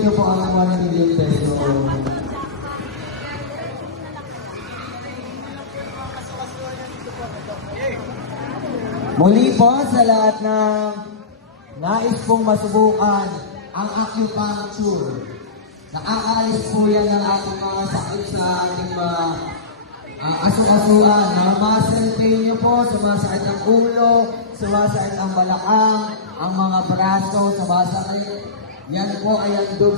nyo po ang 1 million peso. Muli po sa lahat ng nais pong masubukan ang acupuncture. Nakakaalis po yan ng ating mga sakit sa ating mga aso-asuan. Mga muscle pain nyo po, sumasakit ang ulo, sumasakit ang balakang, ang mga braso, sumasakit. Yan po ay ang